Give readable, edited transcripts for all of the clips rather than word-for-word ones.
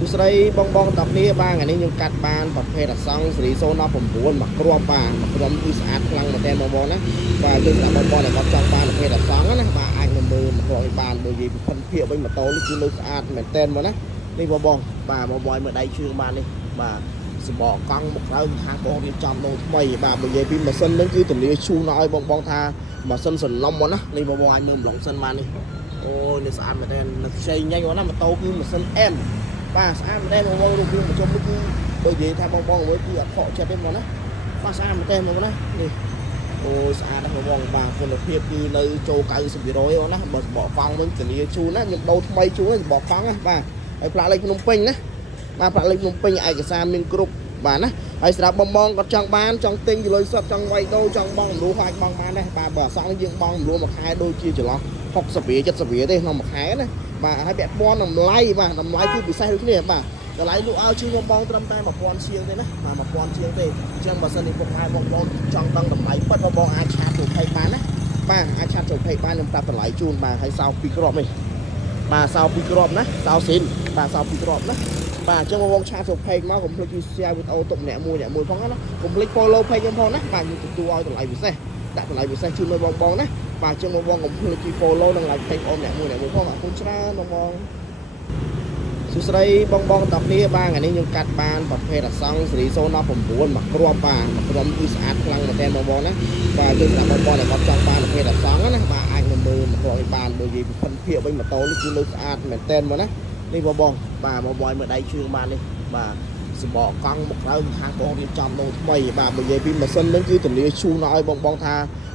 សួស្តីបងបងតាគ្នាបាទថ្ងៃនេះខ្ញុំកាត់បានប្រភេទអសង្ឃសេរី019មកគ្រាប់បាទមកគ្រាប់គឺស្អាតខ្លាំងមែនទែនបងបងណាបាទយើងសម្រាប់បងបងដែលគាត់ចង់បានប្រភេទអសង្ឃណាបាទអាចមើលមកគ្រាប់បានមើលនិយាយពីភិនភាគវិញម៉ូតូនេះគឺនៅស្អាតមែនទែនមកណានេះបងបងបាទមកបយមើលដៃជើងបាននេះបាទសម្បកកង់មុខក្រោយខាងបងរៀបចំដូរថ្មីបាទនិយាយពីម៉ាស៊ីននេះគឺទលាឈូណឲ្យបងបងថាម៉ាស៊ីនសន្លំមកណានេះបងបងអាចមើលម្លងសិនបាននេះអូនេះស្អាតមែនទែននៅខ្ចីញ៉ៃណាម៉ូតូគឺម៉ាស៊ីន M បាទស្អាតមែនទេបងបងរូបរាងបញ្ចុះនេះគឺដូចនិយាយថាបងបងមួយគឺអត់ខកចិត្តទេបងណាបាទស្អាតមែនទេបងណានេះអូស្អាតណាស់បងបងបាទគុណភាពគឺនៅចូល90%បងណាបើបកកង់វិញធានាជូនណាខ្ញុំដូរថ្មីជូនបកកង់ណាបាទហើយផ្លាកលេខភ្នំពេញណាបាទផ្លាកលេខភ្នំពេញឯកសារមានគ្រប់បាទណាហើយសម្រាប់បងបងគាត់ចង់បានចង់ទិញលុយសុទ្ធចង់វាយដូរចង់បងរំលោះអាចបងបានដែរបាទបើអសងយើងបងរំលោះមួយខែដូចជាចន្លោះ60រៀល70រៀលទេក្នុងមួយខែណាបាទហើយពាក់ព័ន្ធតម្លៃបាទតម្លៃគឺពិសេសដូចគ្នាបាទតម្លៃលក់ឲ្យជឿបងត្រឹមតែ1000ជាងទេណាបាទ1000ជាងទេអញ្ចឹងបើសិននេះពុកម៉ែបងចង់ដឹងតម្លៃពិតបងអាចឆាតចូលពេកបានណាបាទអាចឆាតចូលពេកបានខ្ញុំប្រាប់តម្លៃជូនបាទហើយសោ2គ្រាប់នេះបាទសោ2គ្រាប់ណាសោស៊ីនបាទសោ2គ្រាប់ណាបាទអញ្ចឹងបងឆាតចូលពេកមកកុំភ្លេច share វីដេអូទុកអ្នកមួយផងណាកុំភ្លេច follow page ខ្ញុំផងណាបាទខ្ញុំទទួលឲ្យតម្លៃពិសេសដាក់តម្លៃពិសេសជូនដល់បងណាបាទអញ្ចឹងបងកុំភ្លេច follow និង like page អូនអ្នកមួយផងអរគុណច្រើនបងសួស្តីបងបងតាគ្នាបាទថ្ងៃនេះខ្ញុំកាត់បានប្រភេទអសង្ឃសេរី019មកគ្រាប់បាទមកគ្រាប់គឺស្អាតខ្លាំងមែនទែនបងណាបាទយើងសម្រាប់បងបងដែលគាត់ចង់បានប្រភេទអសង្ឃណាបាទអាចមើលមកគ្រាប់បានមើលនិយាយពីភិនភាគវិញម៉ូតូនេះគឺនៅស្អាតមែនទែនបងណានេះបងបងបាទមកបយមើលដៃជើងបាននេះបាទសម្បកកង់មុខក្រោយខាងបងរៀបចំដូរថ្មីបាទនិយាយពីម៉ាស៊ីននេះគឺទលាឈូណឲ្យបងបងថា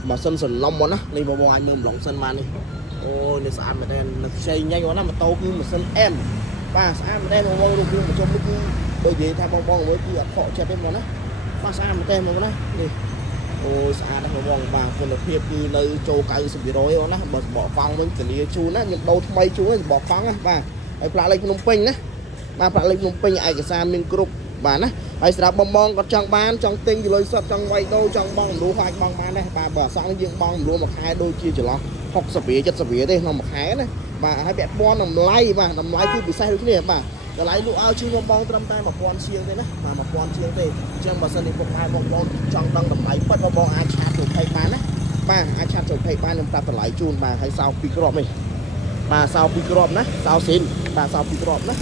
ម៉ាស៊ីនសន្លំមកណានេះបងបងអាចមើលម្លងសិនបាននេះអូនេះស្អាតមែនទែននៅខ្ចីញ៉ៃណាម៉ូតូគឺម៉ាស៊ីន M បាទស្អាតមែនទេបងបងរូបរាងបញ្ចុះនេះគឺដូចនិយាយថាបងបងមួយគឺអត់ខកចិត្តទេបងណាបាទស្អាតមែនទេបងណានេះអូស្អាតណាស់បងបងបាទគុណភាពគឺនៅចូល90%បងណាបើបកកង់វិញធានាជូនណាខ្ញុំដូរថ្មីជូនបកកង់ណាបាទហើយផ្លាកលេខភ្នំពេញណាបាទផ្លាកលេខភ្នំពេញឯកសារមានគ្រប់បាទណាហើយសម្រាប់បងបងគាត់ចង់បានចង់ទិញលុយសុទ្ធចង់វាយដូរចង់បងរំលោះអាចបងបានដែរបាទបើអសងយើងបងរំលោះមួយខែដូចជាចន្លោះ60រៀល70រៀលទេក្នុងមួយខែណាបាទហើយពាក់ព័ន្ធតម្លៃបាទតម្លៃគឺពិសេសដូចគ្នាបាទតម្លៃលក់ឲ្យជឿបងត្រឹមតែ1000ជាងទេណាបាទ1000ជាងទេអញ្ចឹងបើសិននេះពុកម៉ែបងចង់ដឹងតម្លៃពិតបងអាចឆាតចូលពេកបានណាបាទអាចឆាតចូលពេកបានខ្ញុំប្រាប់តម្លៃជូនបាទហើយសោ2គ្រាប់នេះបាទសោ2គ្រាប់ណាសោស៊ីនបាទសោ2គ្រាប់ណា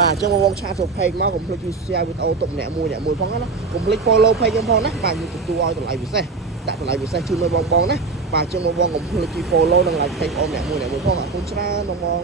បាទអញ្ចឹងបងឆាតចូលពេកមកកុំភ្លេច share វីដេអូទុកអ្នកមួយផងណាកុំភ្លេច follow page ខ្ញុំផងណាបាទខ្ញុំទទួលឲ្យតម្លៃពិសេសដាក់តម្លៃពិសេសជូនដល់បងណាបាទអញ្ចឹងបងកុំភ្លេច follow និង like page អូនអ្នកមួយផងអរគុណច្រើនបង